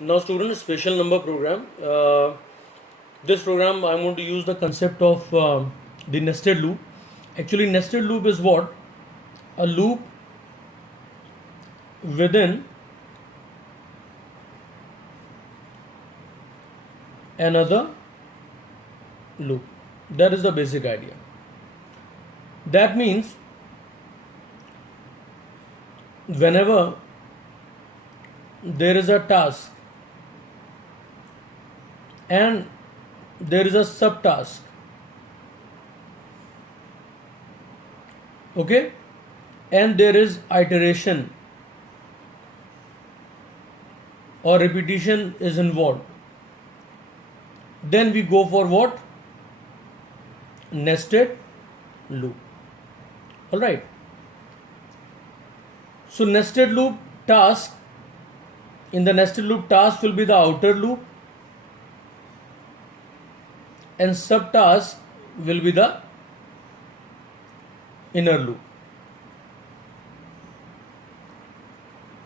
Now, students, special number program. This program I'm going to use the concept of the nested loop. Actually, nested loop is what? A loop within another loop. That is the basic idea. That means whenever there is a task and there is a subtask, okay, and there is iteration or repetition is involved, then we go for what? Nested loop. All right. So nested loop task, in the nested loop task will be the outer loop and subtask will be the inner loop.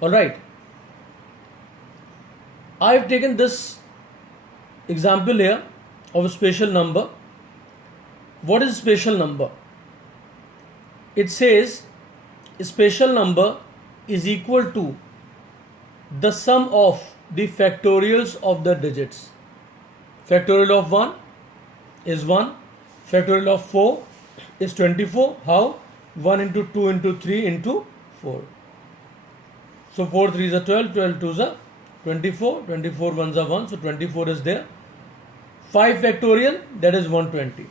All right. I have taken this example here of a special number. What is special number? It says a special number is equal to the sum of the factorials of the digits. Factorial of 1 is 1. Factorial of 4 is 24. How? 1 into 2 into 3 into 4. So 4 3 is a 12, 12 2 is a 24, 24 1 is a 1, so 24 is there. 5 factorial, that is 120.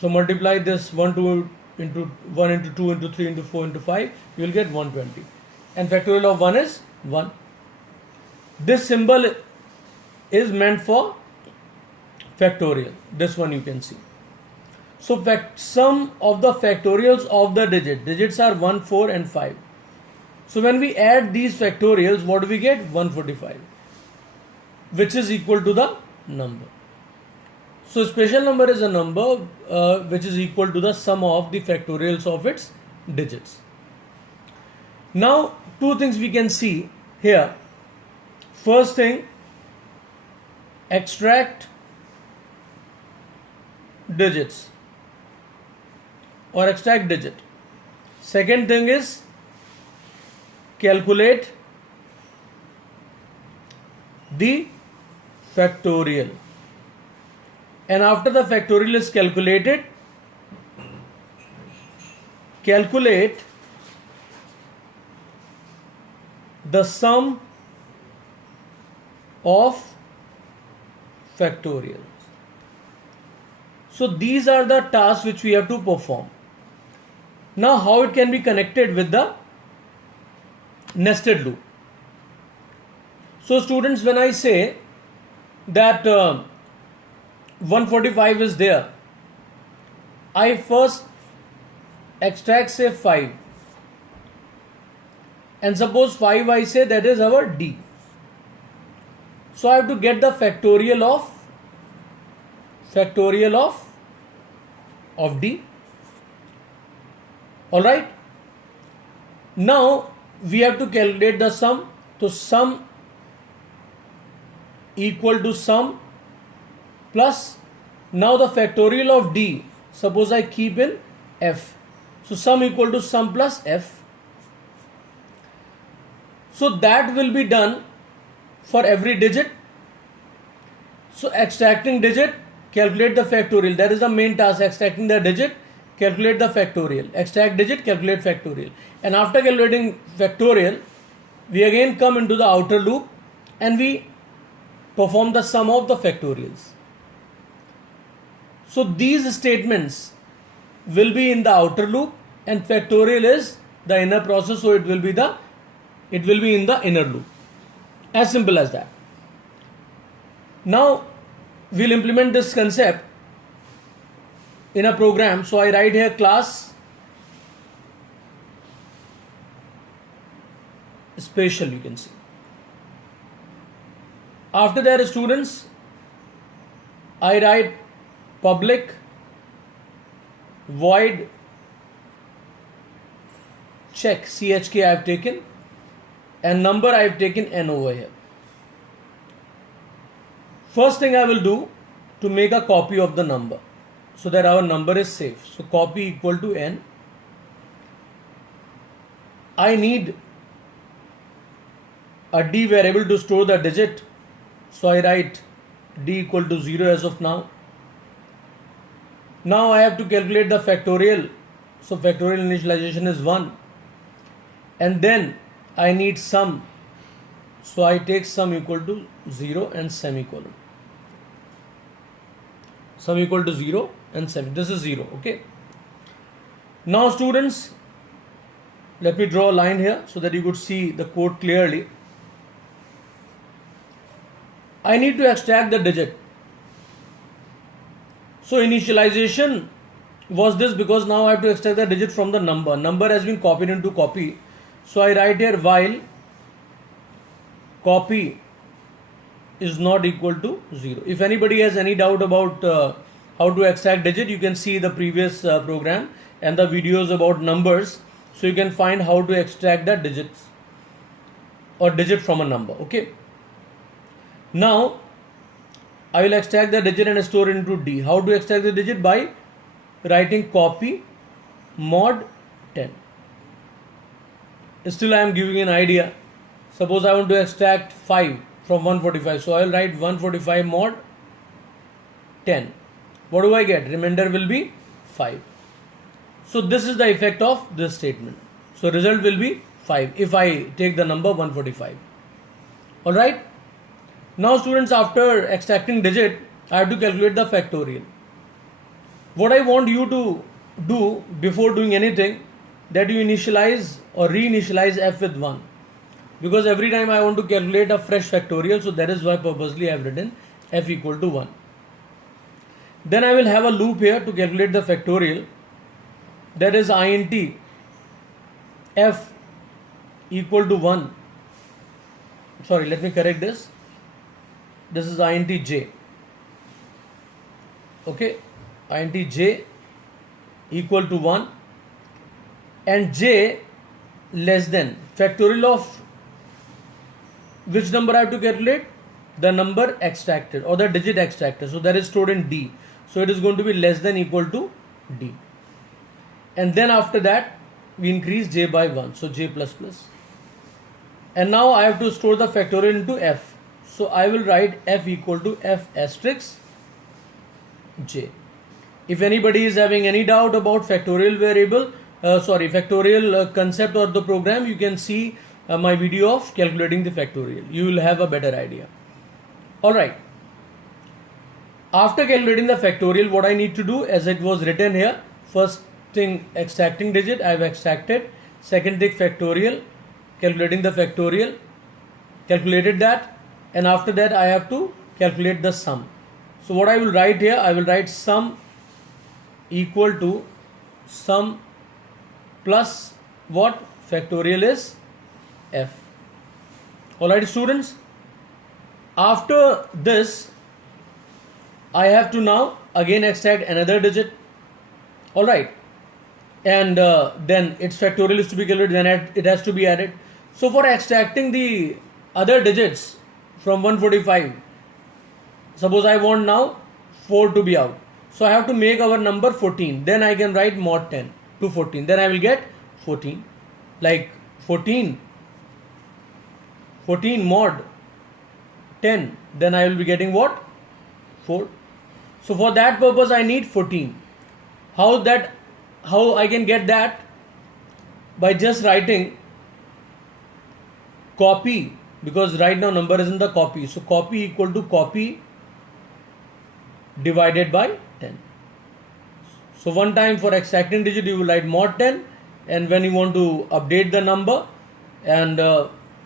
So multiply this 1 2 into 1 into 2 into 3 into 4 into 5, you will get 120. And factorial of 1 is 1. This symbol is meant for factorial. This one you can see. So sum of the factorials of the digits are 1, 4 and 5. So when we add these factorials, what do we get? 145, which is equal to the number. So special number is a number which is equal to the sum of the factorials of its digits. Now, two things we can see here. First thing, extract digits or extract digit. Second thing is calculate the factorial. And after the factorial is calculated, calculate the sum of factorials. So these are the tasks which we have to perform. Now how it can be connected with the nested loop? So students, when I say that 145 is there, I first extract say 5, and suppose 5 I say that is our D. So I have to get the factorial of D. Alright. Now we have to calculate the sum. So sum equal to sum plus, now the factorial of D, suppose I keep in F. So sum equal to sum plus F. So that will be done for every digit. So extracting digit, calculate the factorial. That is the main task, extracting the digit, calculate the factorial. Extract digit, calculate factorial. And after calculating factorial, we again come into the outer loop and we perform the sum of the factorials. So these statements will be in the outer loop and factorial is the inner process, so it will be in the inner loop. As simple as that. Now we'll implement this concept in a program. So I write here class special, you can see. After that, students, I write public void check, CHK I have taken, and number I have taken N over here. first thing I will do to make a copy of the number so that our number is safe. So copy equal to n. I need a d variable to store the digit. So I write d equal to 0 as of now. Now I have to calculate the factorial. So factorial initialization is 1. And then I need sum. So I take sum equal to 0 and semicolon. Sum equal to 0 and semi. This is 0. Okay. Now students, let me draw a line here so that you could see the code clearly. I need to extract the digit. So initialization was this because now I have to extract the digit from the number. Number has been copied into copy. So I write here while copy is not equal to 0. If anybody has any doubt about how to extract digit, you can see the previous program and the videos about numbers. So you can find how to extract the digits or digit from a number. Okay. Now I will extract the digit and store it into D. How to extract the digit? By writing copy mod 10. Still I am giving an idea. Suppose I want to extract 5 from 145. So I will write 145 mod 10. What do I get? Remainder will be 5. So this is the effect of this statement. So result will be 5 if I take the number 145. Alright. Now students, after extracting digit, I have to calculate the factorial. What I want you to do before doing anything, that you initialize or reinitialize f with 1. Because every time I want to calculate a fresh factorial, so that is why purposely I have written f equal to 1. Then I will have a loop here to calculate the factorial. That is int f equal to 1. Sorry, let me correct this. This is int j. Okay, int j equal to 1 and j less than factorial of which number I have to calculate? The number extracted or the digit extracted. So that is stored in D. So it is going to be less than equal to D. And then after that we increase j by 1. So j plus plus. And now I have to store the factorial into f. So I will write f equal to f asterisk j. If anybody is having any doubt about factorial variable, factorial concept or the program, you can see my video of calculating the factorial. You will have a better idea. Alright. After calculating the factorial, what I need to do, as it was written here, first thing extracting digit, I have extracted. Second thing factorial, calculating the factorial, calculated that, and after that I have to calculate the sum. So what I will write here, I will write sum equal to sum plus what? Factorial is f. Alright students, after this I have to now again extract another digit. Alright, and then its factorial is to be calculated, then it has to be added. So for extracting the other digits from 145, suppose I want now 4 to be out. So I have to make our number 14. Then I can write mod 10 to 14. Then I will get 14. Like 14 mod 10. Then I will be getting what? 4. So for that purpose I need 14. How I can get that? By just writing copy, because right now number is in the copy. So copy equal to copy divided by 10. So one time for extracting digit you will write mod 10, and when you want to update the number and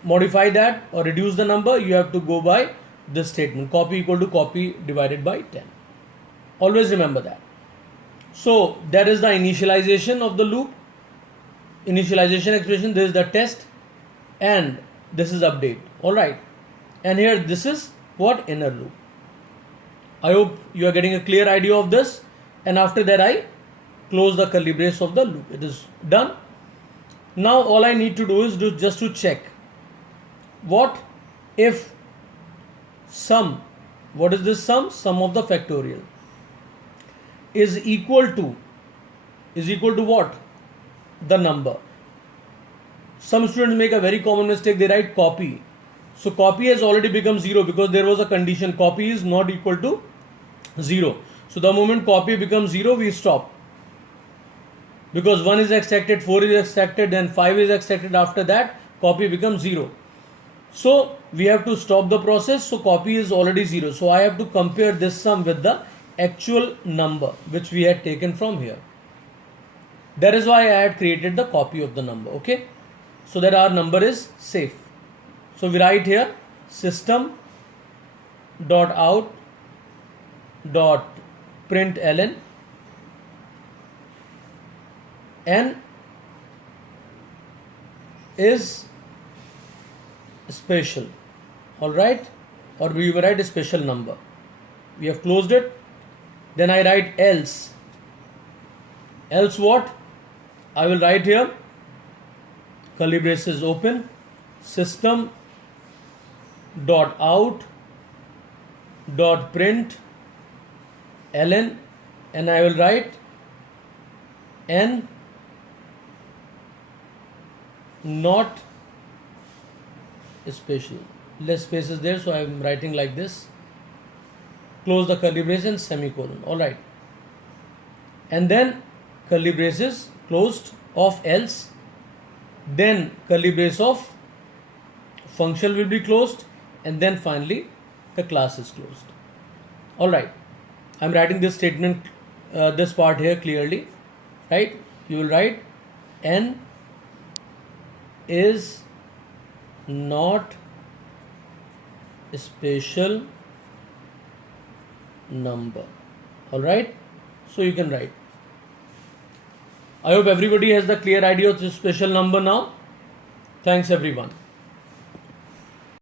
modify that or reduce the number, you have to go by this statement, copy equal to copy divided by 10. Always remember that. So that is the initialization of the loop, initialization expression. This is the test and this is update. Alright, and here this is what? Inner loop. I hope you are getting a clear idea of this, and after that I close the curly brace of the loop. It is done. Now all I need to do is just to check what if sum What is this sum? Sum of the factorial is equal to what? The number. Some students make a very common mistake. They write copy. So copy has already become 0 because there was a condition. Copy is not equal to 0. So the moment copy becomes 0, we stop. Because 1 is extracted, 4 is extracted, then 5 is extracted. After that, copy becomes 0. So we have to stop the process. So copy is already 0. So I have to compare this sum with the actual number which we had taken from here. That is why I had created the copy of the number. Okay. So that our number is safe. So we write here system dot out dot println n is special. All right, or we will write a special number. We have closed it. Then I write else. Else what? I will write here curly braces open, system dot out dot print ln, and I will write n not special. Less spaces there, so I am writing like this. Close the curly braces and semicolon. All right, and then curly braces closed of else, then curly brace of function will be closed, and then finally the class is closed. All right, I'm writing this statement, this part here clearly, right? You will write n is not a special number. All right, so you can write. I hope everybody has the clear idea of this special number now. Thanks everyone.